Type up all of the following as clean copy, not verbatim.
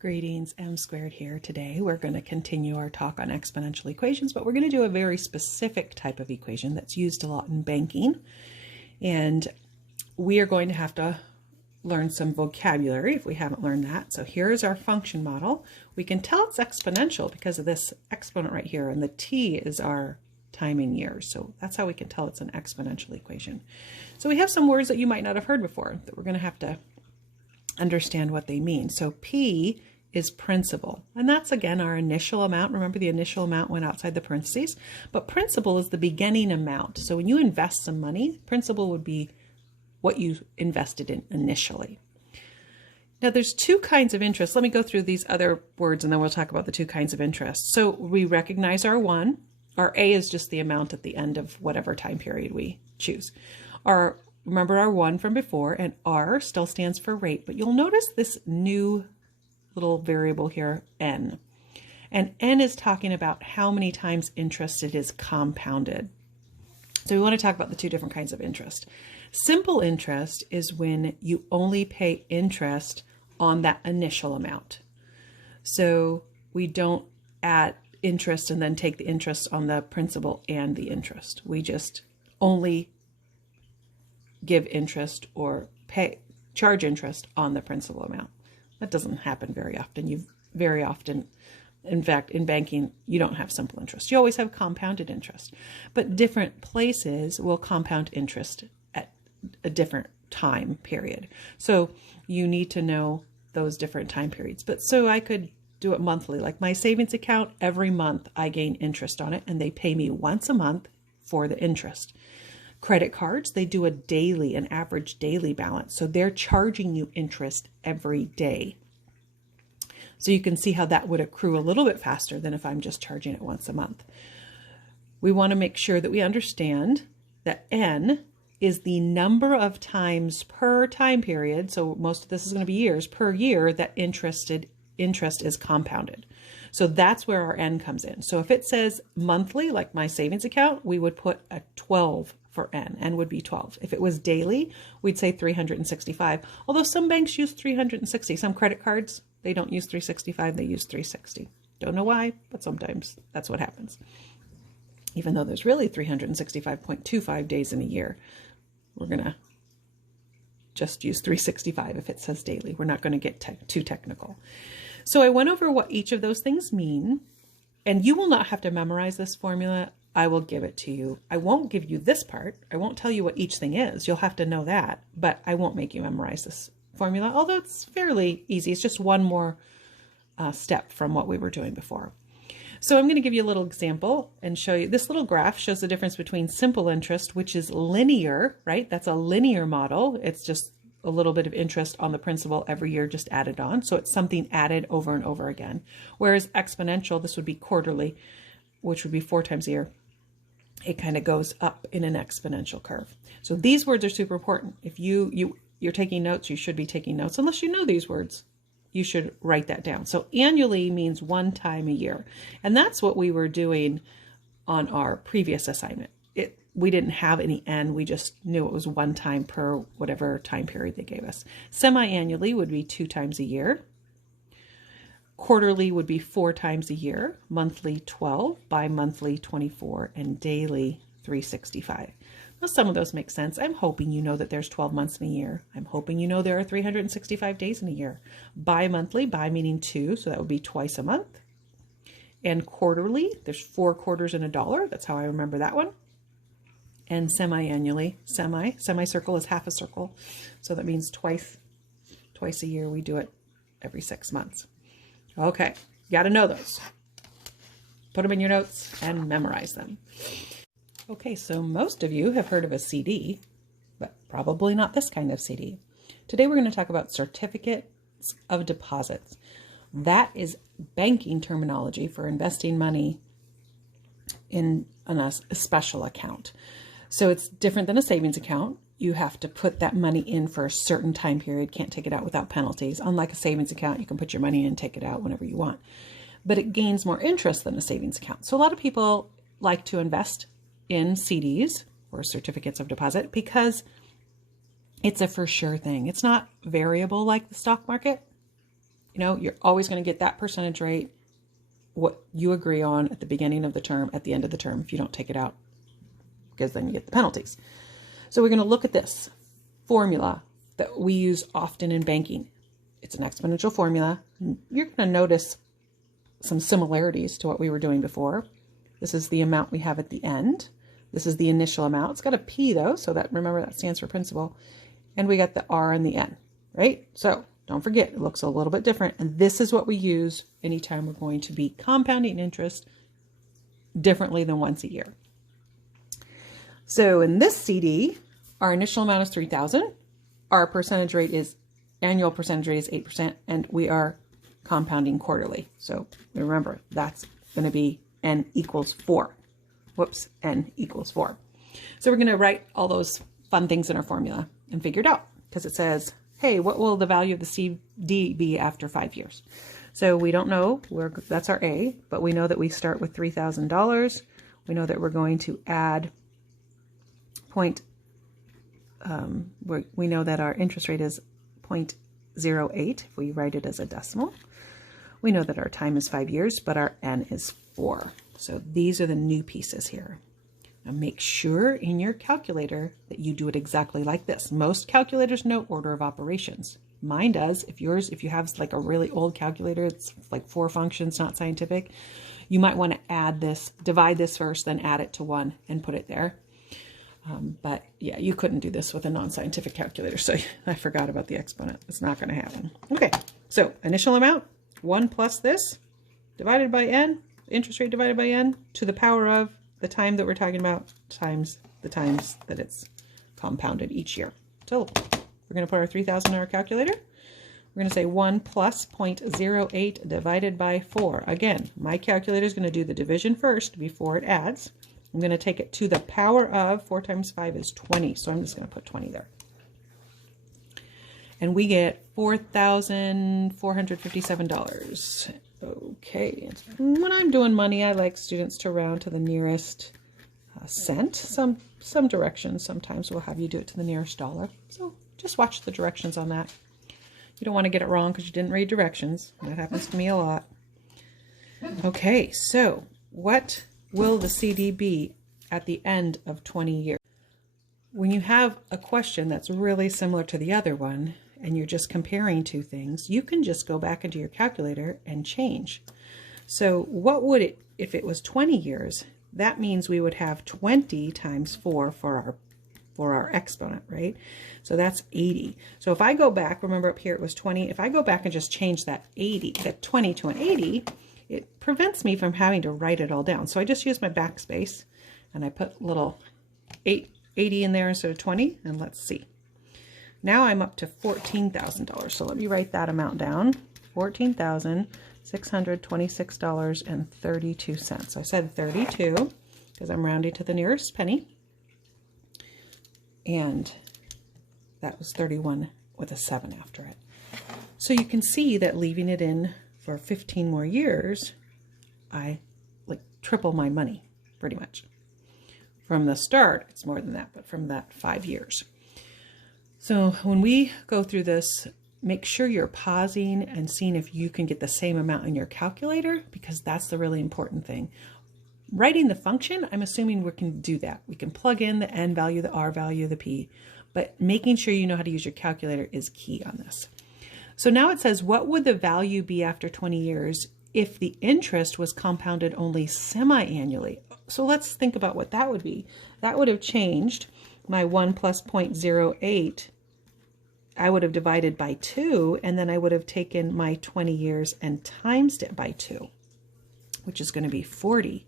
Greetings, M squared here. Today we're going to continue our talk on exponential equations, but we're going to do a very specific type of equation that's used a lot in banking. And we are going to have to learn some vocabulary if we haven't learned that. So here's our function model. We can tell it's exponential because of this exponent right here, and the t is our time in years. So that's how we can tell it's an exponential equation. So we have some words that you might not have heard before that we're going to have to understand what they mean. So P is principal, and that's again our initial amount. Remember, the initial amount went outside the parentheses, but principal is the beginning amount. So when you invest some money, principal would be what you invested in initially. Now there's two kinds of interest. Let me go through these other words and then we'll talk about the two kinds of interest. So we recognize R1. Our A is just the amount at the end of whatever time period we choose. Remember R1 from before, and R still stands for rate, but you'll notice this new little variable here, N. And N is talking about how many times interest it is compounded. So we want to talk about the two different kinds of interest. Simple interest is when you only pay interest on that initial amount. So we don't add interest and then take the interest on the principal and the interest. We just only give interest or charge interest on the principal amount. That doesn't happen very often. In fact, in banking, you don't have simple interest. You always have compounded interest, but different places will compound interest at a different time period. So you need to know those different time periods. But so I could do it monthly, like my savings account, every month I gain interest on it and they pay me once a month for the interest. Credit cards, they do an average daily balance. So they're charging you interest every day. So you can see how that would accrue a little bit faster than if I'm just charging it once a month. We want to make sure that we understand that N is the number of times per time period. So most of this is going to be years per year that interest is compounded. So that's where our N comes in. So if it says monthly, like my savings account, we would put a 12 for N would be 12. If it was daily, we'd say 365. Although some banks use 360. Some credit cards, they don't use 365, they use 360. Don't know why, but sometimes that's what happens. Even though there's really 365.25 days in a year, we're going to just use 365 if it says daily. We're not going to get too technical. So I went over what each of those things mean, and you will not have to memorize this formula. I will give it to you. I won't give you this part. I won't tell you what each thing is. You'll have to know that, but I won't make you memorize this formula, although it's fairly easy. It's just one more step from what we were doing before. So I'm going to give you a little example and show you. This little graph shows the difference between simple interest, which is linear, right? That's a linear model. It's just a little bit of interest on the principal every year just added on. So it's something added over and over again. Whereas exponential, this would be quarterly, which would be 4 times a year. It kind of goes up in an exponential curve. So these words are super important. If you're taking notes, you should be taking notes. Unless you know these words, you should write that down. So annually means one time a year. And that's what we were doing on our previous assignment. We didn't have any N. We just knew it was one time per whatever time period they gave us. Semi-annually would be 2 times a year. Quarterly would be 4 times a year. Monthly 12, bi-monthly 24, and daily 365. Now some of those make sense. I'm hoping you know that there's 12 months in a year. I'm hoping you know there are 365 days in a year. Bi-monthly, bi meaning 2, so that would be twice a month. And quarterly, there's 4 quarters in $1. That's how I remember that one. And semi-annually, semicircle is half a circle. So that means twice a year. We do it every 6 months. Okay, got to know those. Put them in your notes and memorize them. Okay, so most of you have heard of a CD, but probably not this kind of CD. Today we're going to talk about certificates of deposits. That is banking terminology for investing money in a special account. So it's different than a savings account. You have to put that money in for a certain time period, can't take it out without penalties. Unlike a savings account, you can put your money in and take it out whenever you want. But it gains more interest than a savings account. So a lot of people like to invest in CDs or certificates of deposit because it's a for sure thing. It's not variable like the stock market. You know, you're always going to get that percentage rate, what you agree on at the beginning of the term, at the end of the term, if you don't take it out, because then you get the penalties. So we're going to look at this formula that we use often in banking. It's an exponential formula. You're going to notice some similarities to what we were doing before. This is the amount we have at the end. This is the initial amount. It's got a P though, so that, remember, that stands for principal. And we got the R and the N, right? So don't forget, it looks a little bit different. And this is what we use anytime we're going to be compounding interest differently than once a year. So in this CD, our initial amount is $3,000. Our percentage rate is, annual percentage rate is 8%, and we are compounding quarterly. So remember, that's going to be N equals 4. Whoops, N equals 4. So we're going to write all those fun things in our formula and figure it out, because it says, hey, what will the value of the CD be after 5 years? So we don't know, that's our A, but we know that we start with $3,000. We know that we're going to add we know that our interest rate is 0.08 if we write it as a decimal. We know that our time is 5 years, but our N is 4. So these are the new pieces here. Now make sure in your calculator that you do it exactly like this. Most calculators know order of operations. Mine does. If you have like a really old calculator, it's like 4 functions, not scientific, you might want to add this, divide this first, then add it to 1 and put it there. But yeah, you couldn't do this with a non-scientific calculator, so I forgot about the exponent. It's not going to happen. Okay, so initial amount, 1 plus this, divided by N, interest rate divided by N, to the power of the time that we're talking about, times the times that it's compounded each year. So we're going to put our 3,000 in our calculator. We're going to say 1 plus 0.08 divided by 4. Again, my calculator is going to do the division first before it adds. I'm going to take it to the power of 4 times 5 is 20. So I'm just going to put 20 there. And we get $4,457. Okay. When I'm doing money, I like students to round to the nearest cent. Some directions sometimes will have you do it to the nearest dollar. So just watch the directions on that. You don't want to get it wrong because you didn't read directions. That happens to me a lot. Okay, so what will the CD be at the end of 20 years? When you have a question that's really similar to the other one, and you're just comparing two things, you can just go back into your calculator and change. So what would it, if it was 20 years, that means we would have 20 times 4 for our exponent, right? So that's 80. So if I go back, remember up here it was 20, if I go back and just change that 20 to an 80, it prevents me from having to write it all down. So I just use my backspace and I put little 80 in there instead of 20, and let's see. Now I'm up to $14,000. So let me write that amount down. $14,626.32. I said 32 because I'm rounding to the nearest penny. And that was 31 with a 7 after it. So you can see that leaving it in for 15 more years, I like triple my money pretty much. From the start, it's more than that, but from that 5 years. So when we go through this, make sure you're pausing and seeing if you can get the same amount in your calculator, because that's the really important thing. Writing the function, I'm assuming we can do that. We can plug in the N value, the R value, the P, but making sure you know how to use your calculator is key on this. So now it says, what would the value be after 20 years if the interest was compounded only semi-annually? So let's think about what that would be. That would have changed my 1 plus 0.08. I would have divided by 2, and then I would have taken my 20 years and timesed it by 2, which is going to be 40.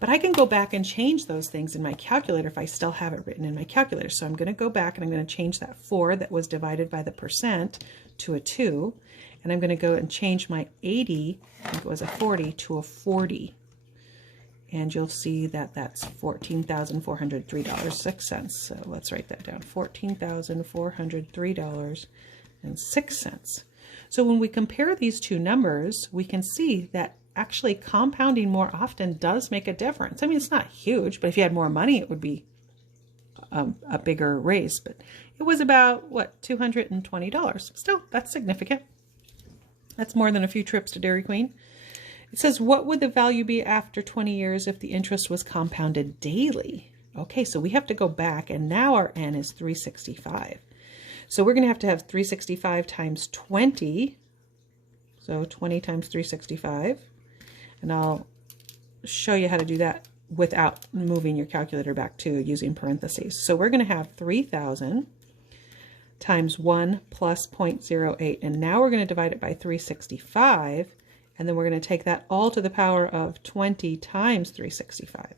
But I can go back and change those things in my calculator if I still have it written in my calculator. So I'm going to go back and I'm going to change that 4 that was divided by the percent to a 2. And I'm going to go and change my 80, I think it was a 40, to a 40. And you'll see that that's $14,403.06. So let's write that down, $14,403.06. So when we compare these two numbers, we can see that actually compounding more often does make a difference. I mean, it's not huge, but if you had more money, it would be a bigger raise. But it was about, what, $220. Still, that's significant. That's more than a few trips to Dairy Queen. It says, what would the value be after 20 years if the interest was compounded daily? Okay, so we have to go back, and now our N is 365. So we're going to have 365 times 20. So 20 times 365. And I'll show you how to do that without moving your calculator back to using parentheses. So we're going to have 3,000 times 1 plus 0.08. And now we're going to divide it by 365. And then we're going to take that all to the power of 20 times 365.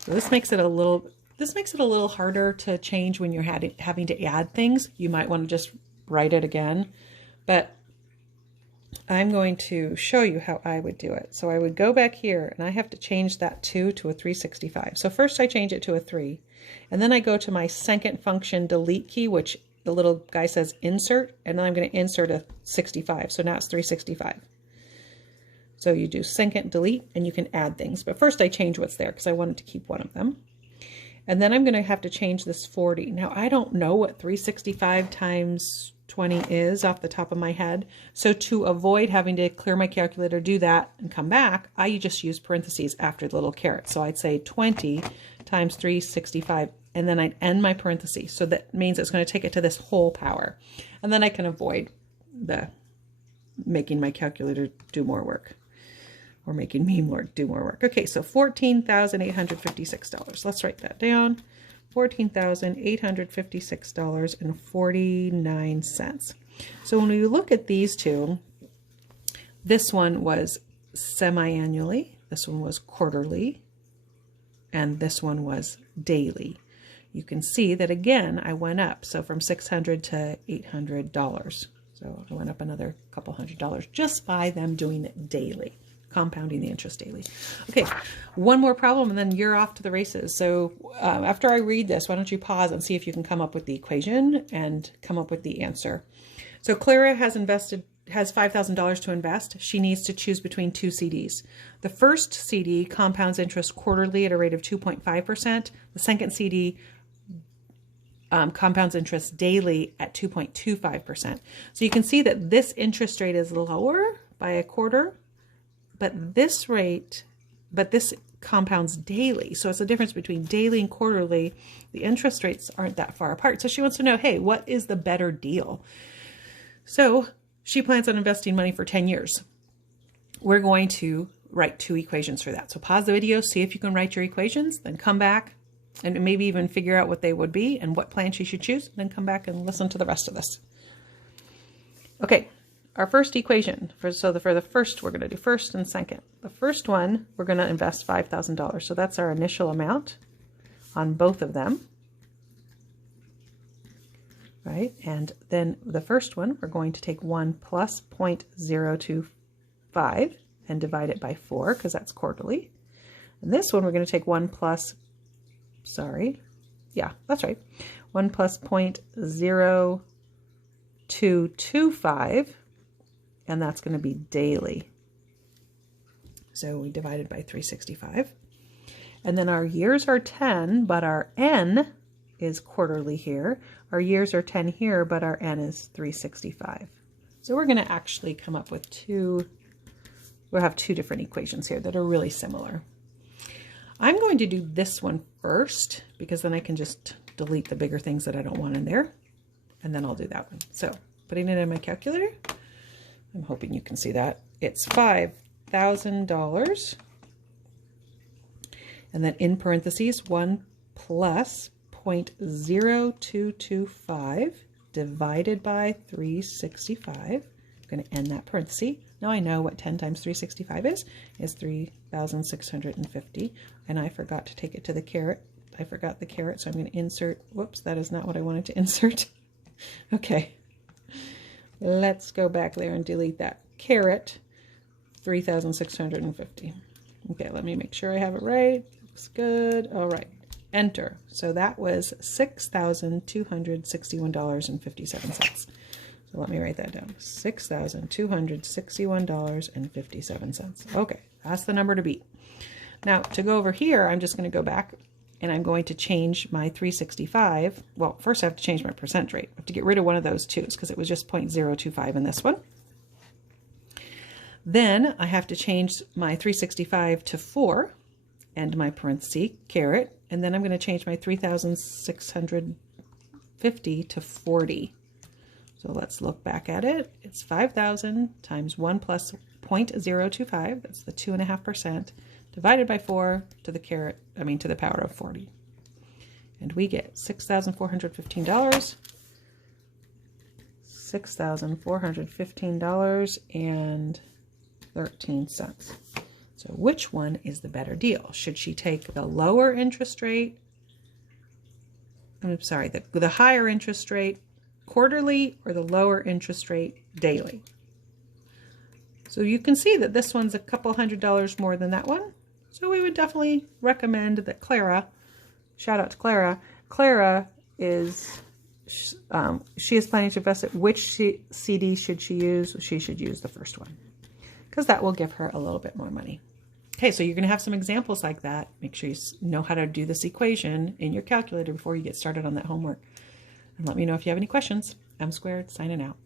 So this makes it a little harder to change when you're having to add things. You might want to just write it again, but I'm going to show you how I would do it. So I would go back here, and I have to change that 2 to a 365. So first I change it to a 3, and then I go to my second function delete key, which the little guy says insert, and then I'm going to insert a 65. So now it's 365. So you do second delete, and you can add things. But first I change what's there because I wanted to keep one of them. And then I'm going to have to change this 40. Now I don't know what 365 times 20 is off the top of my head. So to avoid having to clear my calculator, do that, and come back, I just use parentheses after the little caret. So I'd say 20 times 365, and then I'd end my parentheses. So that means it's going to take it to this whole power. And then I can avoid the making my calculator do more work, or making me do more work. Okay, so $14,856. Let's write that down. $14,856.49. So when we look at these two, this one was semi-annually, this one was quarterly, and this one was daily. You can see that again, I went up. So from $600 to $800. So I went up another couple $100 just by them doing it daily, compounding the interest daily. Okay, one more problem and then you're off to the races. So after I read this, why don't you pause and see if you can come up with the equation and come up with the answer. So Clara has $5,000 to invest. She needs to choose between two CDs. The first CD compounds interest quarterly at a rate of 2.5%. The second CD compounds interest daily at 2.25%. So you can see that this interest rate is lower by a quarter, but this compounds daily. So it's the difference between daily and quarterly. The interest rates aren't that far apart. So she wants to know, hey, what is the better deal? So she plans on investing money for 10 years. We're going to write two equations for that. So pause the video, see if you can write your equations, then come back and maybe even figure out what they would be and what plan she should choose, then come back and listen to the rest of this. Okay, our first equation, for the first, we're going to do first and second. The first one, we're going to invest $5,000. So that's our initial amount on both of them. Right, and then the first one, we're going to take 1 plus 0.025 and divide it by 4, because that's quarterly. And this one, we're going to take 1 plus, 1 plus 0.0225, and that's going to be daily. So we divided by 365. And then our years are 10, but our N is quarterly here. Our years are 10 here, but our N is 365. So we're going to actually come up with we'll have two different equations here that are really similar. I'm going to do this one first, because then I can just delete the bigger things that I don't want in there. And then I'll do that one. So putting it in my calculator, I'm hoping you can see that. It's $5,000. And then in parentheses, 1 plus 0.0225 divided by 365. I'm going to end that parenthesis. Now I know what 10 times 365 is 3,650. And I forgot to take it to the caret. I forgot the caret, so I'm going to insert. Whoops, that is not what I wanted to insert. Okay, let's go back there and delete that caret. 3,650. Okay, let me make sure I have it right. Looks good. All right. Enter. So that was $6,261.57. So let me write that down. $6,261.57. Okay, that's the number to beat. Now to go over here, I'm just going to go back and I'm going to change my 365. Well, first I have to change my percent rate. I have to get rid of one of those twos because it was just 0.025 in this one. Then I have to change my 365 to 4, and my parenthesis, caret, and then I'm going to change my 3,650 to 40. So let's look back at it. It's 5,000 times 1 plus 0.025, that's the 2.5%, divided by 4 to the to the power of 40. And we get $6,415. $6,415.13. So which one is the better deal? Should she take the lower interest rate? I'm sorry, the higher interest rate quarterly or the lower interest rate daily? So you can see that this one's a couple $100 more than that one. So we would definitely recommend that Clara, shout out to Clara. Clara is, she is planning to invest it. Which CD should she use? She should use the first one, because that will give her a little bit more money. Okay, so you're going to have some examples like that. Make sure you know how to do this equation in your calculator before you get started on that homework. And let me know if you have any questions. M Squared, signing out.